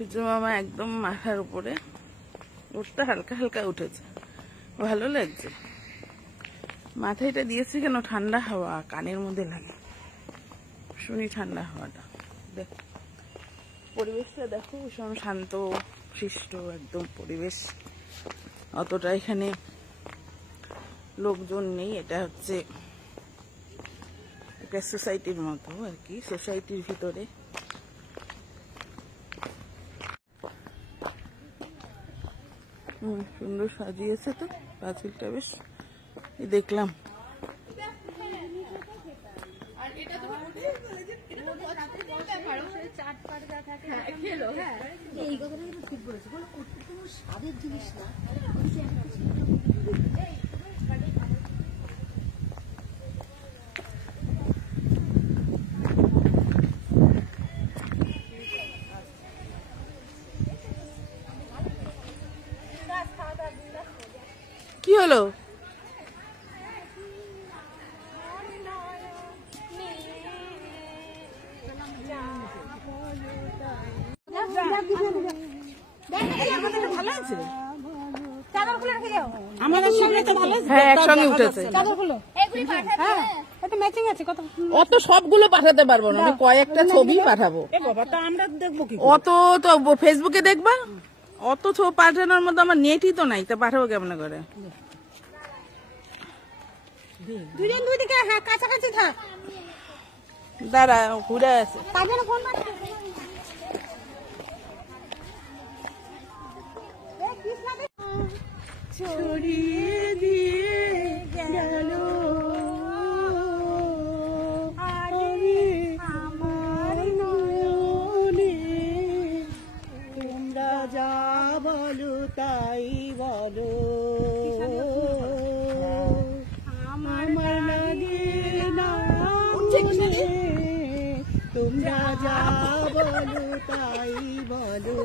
সূর্য মামা একদম মাথার উপরে, রোদটা হালকা হালকা উঠেছে, ভালো লাগছে। মাথায় এটা দিয়েছি কেন, ঠান্ডা হাওয়া কানের মধ্যে লাগে, শুনি ঠান্ডা হাওয়াটা। দেখ পরিবেশটা দেখো, ভীষণ শান্ত শিষ্ট একদম পরিবেশ, অতটা এখানে লোকজন নেই। এটা হচ্ছে একটা সোসাইটির মতো আর কি, সোসাইটির ভিতরে। সুন্দর সাজিয়েছে তো পাঁচিলটা, বেশ দেখলাম। কি হলো? ভালো আছে, একসঙ্গে উঠেছে। অত সবগুলো পাঠাতে পারবো না, আমি কয়েকটা ছবি পাঠাবো। অত তো ফেসবুকে দেখবা, অত ছবি পাঠানোর মতো আমার নেটই তো নাই, তা পাঠাবো কেমন করে? দুজন দুই দিকে কাছাকাছি থাক, দাঁড়া ঘুরে আছে। ছড়িয়ে দিয়ে গেল আমার নয়নে, তোমরা যা বলো তাই বলো, আমার লাগে না তোমরা যা বলো তাই বলো।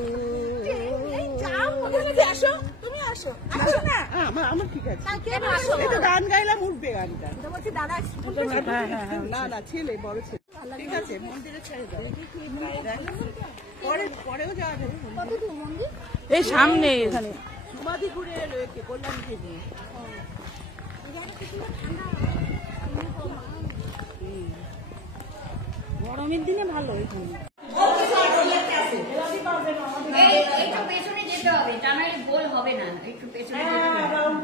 আসো, তুমি আসো। আসো না, আমার ঠিক আছে, একটু গান গাইলাম, উঠবে গানটা। না না, ছেলে, বড় ছেলে, ঠিক আছে। মন্দিরে ছেড়ে দাও, পরেও যাওয়া যাবে। এই সামনে এখানে সমাধি ঘুরে রয়েছে কল্যাণ থেকে। গরমের দিনে ভালো এখানে। একটু পেছনে যেতে হবে, তা নইলে গোল হবে না, একটু পেছনে যেতে হবে।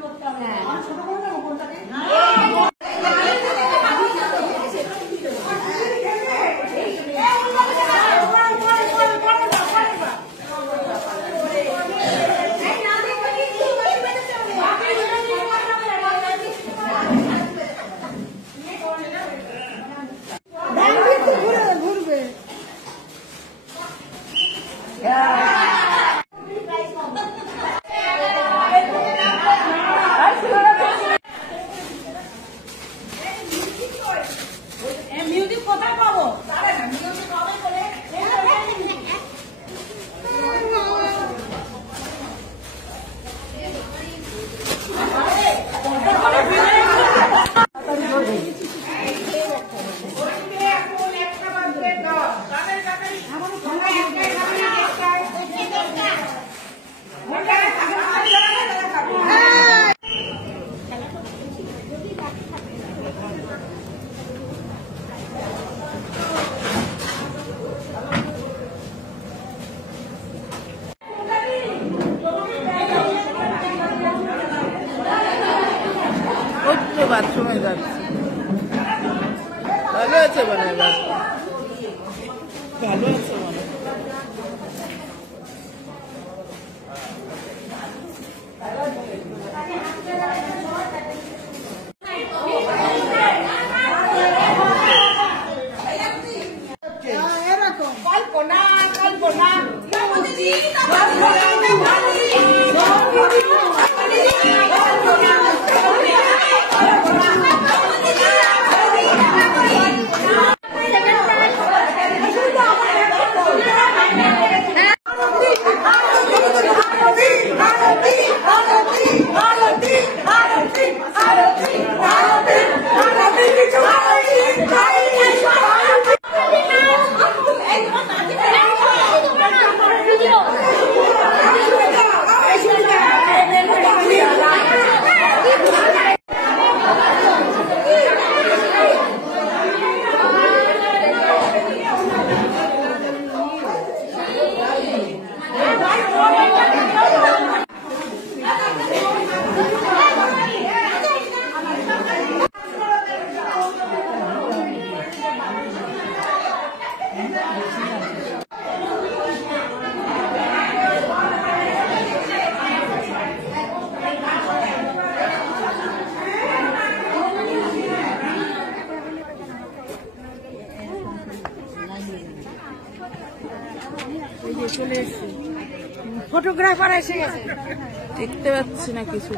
বাথরুমে যাচ্ছে, ভালো আছে মনে হয়, ভালো আছে মনে হয়। চলে এসছে, ফটোগ্রাফার এসে গেছে। দেখতে পাচ্ছি না কিছু।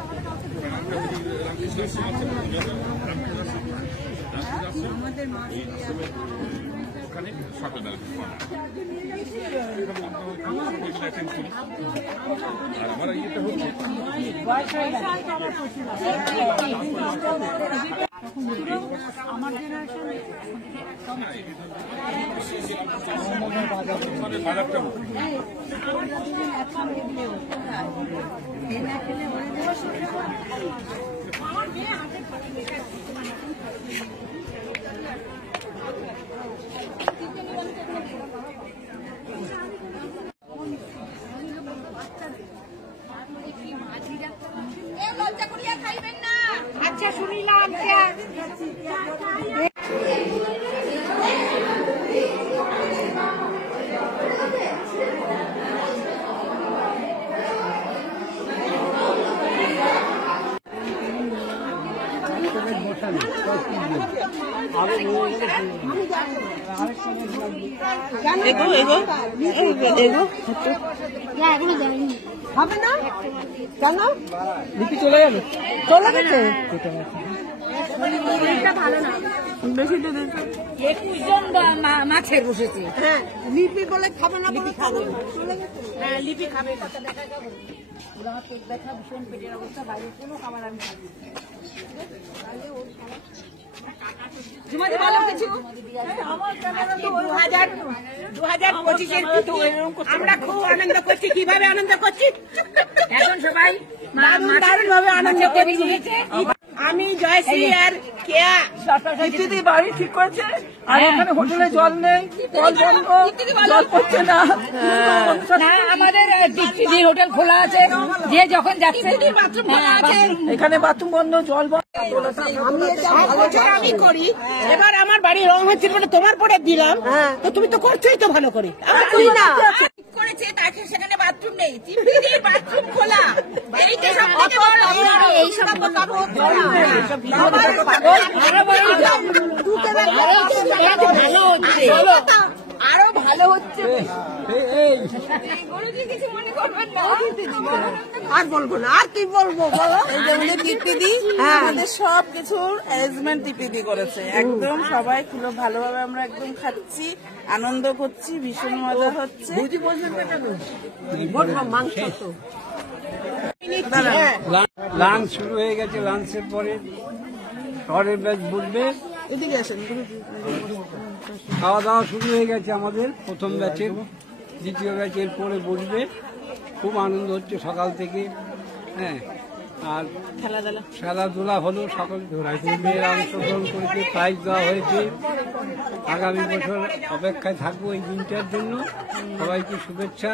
আচ্ছা শুনিলাম এগো এগো এগো হবে না কেন? লিপি চলে যাবে, চলে গেছে। বেশি তো দিতে 21 জন মাছের বসেছে। হ্যাঁ, লিপি বলে খাবে না, বলে খাবে না, চলে গেছে। হ্যাঁ, লিপি খাবে। আমার পেট ব্যথা, ভীষণ পেটের অবস্থা, বাইরে কোনো খাবার আমি খাবো না। জুমাদি ভালো কিছু? 2025-এর কিন্তু আমরা খুব আনন্দ করছি। কিভাবে আনন্দ করছি? এখন সবাই দারুণ ভাবে আনন্দ করছি। আমি জয়শ্রী আর কেয়া দিদি বাড়ি ঠিক করেছে, আর এখানে হোটেলে জল নেই, জল বন্ধ, জল পড়ছে না। আমাদের দিদি হোটেল খোলা আছে, যে যখন যাচ্ছে বাথরুম খোলা আছে, এখানে বাথরুম বন্ধ, জল বন্ধ। আমি করি। এবার আমার বাড়ি রং হচ্ছে বলে তোমার পরে দিলাম, তো তুমি তো করছোই তো ভালো করে। আমার করি না করেছে, তাকে সেখানে বাথরুম নেই, দিদির বাথরুম খোলা। এইটা সবথেকে বড়, এই সব আরো ভালো হচ্ছে। আর বলবো না, আর কি বলবো বলো। এই যে আমাদের দীপ্তিদি আমাদের সব কিছুর অ্যারেঞ্জমেন্ট দীপ্তিদি করেছে, একদম সবাই খুব ভালোভাবে আমরা একদম খাচ্ছি, আনন্দ করছি, ভীষণ মজা হচ্ছে। লাঞ্চ শুরু হয়ে গেছে, লাঞ্চের পরে শহরের ব্যাচ বসবে। এদিকে আসেন। খাওয়া দাওয়া শুরু হয়ে গেছে আমাদের প্রথম ব্যাচের, দ্বিতীয় ব্যাচের পরে বসবে। খুব আনন্দ হচ্ছে সকাল থেকে। হ্যাঁ, আর খেলাধুলা হলো, সকল মেয়েরা অংশগ্রহণ করেছে, প্রাইজ দেওয়া হয়েছে। আগামী বছর অপেক্ষায় থাকবো এই দিনটার জন্য। সবাইকে শুভেচ্ছা।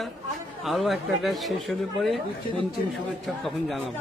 আরও একটা ব্যাচ শেষ হলে পরে অন্তিম শুভেচ্ছা তখন জানাবো।